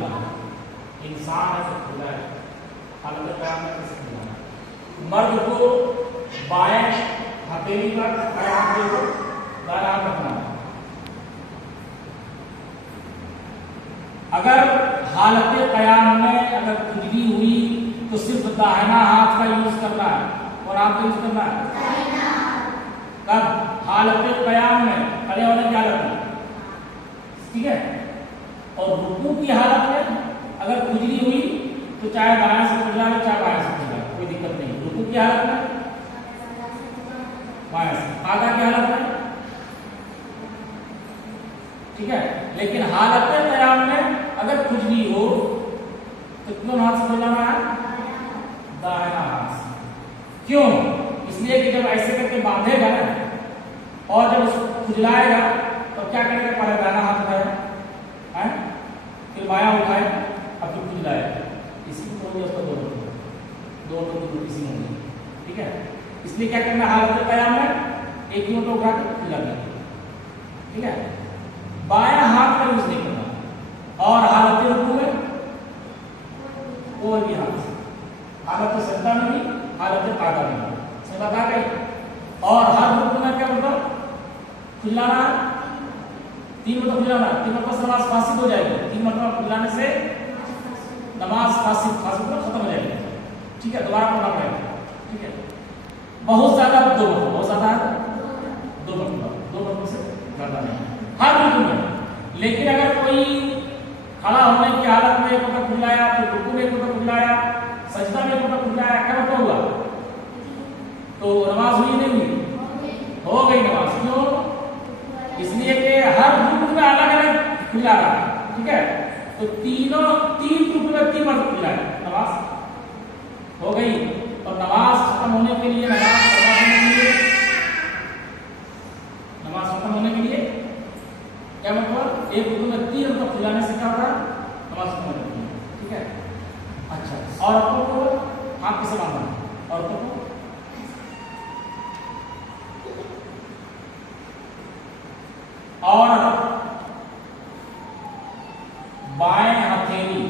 खुला, इंसान है तो खुला है, हालत क़याम में कैसे खुला है? मर्द को बाएं हथेली पर दाएं हाथ को दाएं हाथ रखना है। अगर हालत क़याम में अगर खुजली हुई तो सिर्फ दाहिना हाथ का यूज करना है, और हाथ का यूज करना है कब? हालत क़याम में, खड़े होने की हालत में, ठीक है। और रुकू की हालत में अगर खुजली हुई तो चाहे दाएं से खुजला ले चाहे बाएं से खुजला, कोई दिक्कत नहीं। रुकू की हालत में बाएं से, कादा की हालत में, ठीक है। लेकिन हालत क़याम में अगर खुजली हो तो कौन हाथ से खुजलाना है? दाहिना हाथ से। क्यों? इसलिए कि जब ऐसे करके बांधेगा ना और जब उसको खुजलाएगा तो क्या करेगा? पहले दाहिना हाथ उठाएगा, फिर बायां उठाए, अब फिर खुजलाएगा। इसकी तो उसका दो किसी में नहीं, ठीक है। इसलिए क्या करना है? हालत क़याम में एक ही ऊँट उठा के खुजला देगा, ठीक है। बायां हाथ का यूज नहीं करना। और हालत रुकू में कोई भी हाथ से, हालत सजदा में भी, हालत कादा में भी, समझ आ गई। और हर रुकू में क्या मतलब? खुजलाना, 3 मतलब खुजलाना, 3 मतलब नमाज फासिद हो जाएगी। 3 मतलब खुजलाने से नमाज फासिद खत्म हो जाएगी, ठीक है। दोबारा पढ़ना पड़ेगा, ठीक है। बहुत ज्यादा 2 मतलब, बहुत ज्यादा 2 मतलब से ज्यादा नहीं हर रुकू में। लेकिन अगर कोई खड़ा होने की हालत में एक मतलब खुजलाया, फिर रुकू में एक मतलब खुजलाया, सजदा में एक मतलब खुजलाया, क्या मतलब हुआ? तो नमाज हुई नहीं हुई? हो गई नमाज। क्यों? इसलिए कि हर रुकू में अलग अलग खुला रहा है, ठीक है। तो 3 रुकू में 3 मरतबा खुला है, नमाज हो गई। और नमाज खत्म होने के लिए, नमाज खत्म होने के लिए क्या मतलब? एक रुकू में 3 मतलब खुलाने से क्या होता है? नमाज खत्म हो जाती है, ठीक है। अच्छा, औरतों को हाथ कैसे बांधना है? औरतों को और बाएं हथेली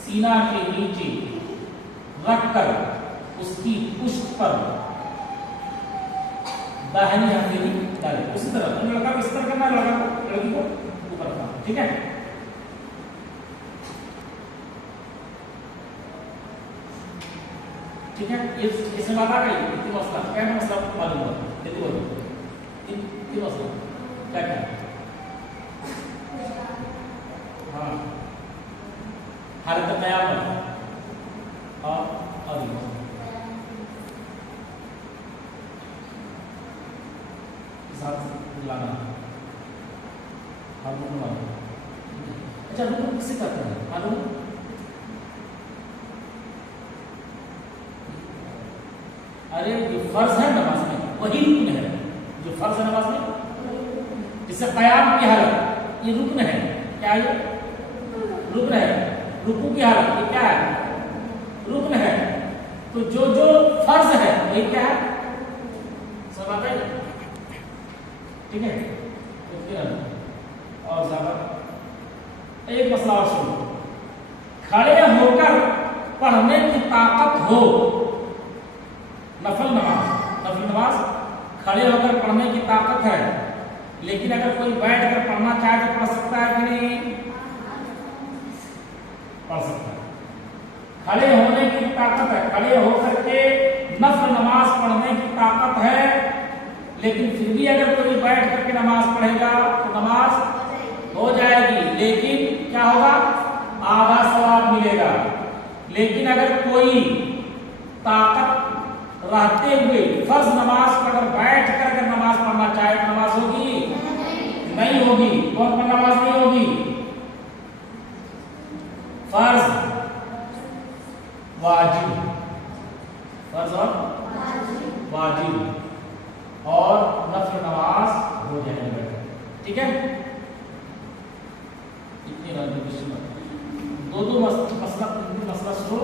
सीना के नीचे रखकर उसकी पुष्ट पर दाहिनी हथेली डाले। उसी तरह लड़का को इस तरह करना है, लड़की को ऊपर रखना, ठीक है। ठीक है, ये इसमें बात आ गई। इतनी मसला क्या है? मसला मालूम हुआ, इतनी बोलो इतनी मसला क्या क्या? हाँ, हालत क़याम और लाना, अच्छा रुकू किससे करते हैं मालूम? अरे जो फर्ज है नमाज में वही रुकन है, जो फर्ज है नमाज में, जिससे क़याम की हालत ये रुकन है। क्या ये रुकन है? रुकू की हालत ये क्या है? रुकन है। तो जो जो फर्ज है वही क्या है? सब आता है, ठीक है। और ज्यादा एक मसला और सुनो, खड़े होकर पढ़ने की ताकत हो, नफल नमाज खड़े होकर पढ़ने की ताकत है, लेकिन अगर कोई बैठ कर पढ़ना चाहे तो पढ़ सकता है कि नहीं? पढ़ सकता है। खड़े होने की ताकत है, खड़े होकर के नफल नमाज पढ़ने की ताकत है, लेकिन फिर भी अगर कोई बैठ करके नमाज पढ़ेगा तो नमाज हो जाएगी, लेकिन क्या होगा? आधा सवाब मिलेगा। लेकिन अगर कोई ताकत रहते हुए फर्ज नमाज पर बैठ कर नमाज पढ़ना चाहे तो नमाज होगी? नहीं होगी। कौन सी नमाज नहीं होगी? फर्ज, वाजिब, फर्ज और वाजिब और नफल नमाज हो जाएगी, ठीक है। इतनी दो मसला शुरू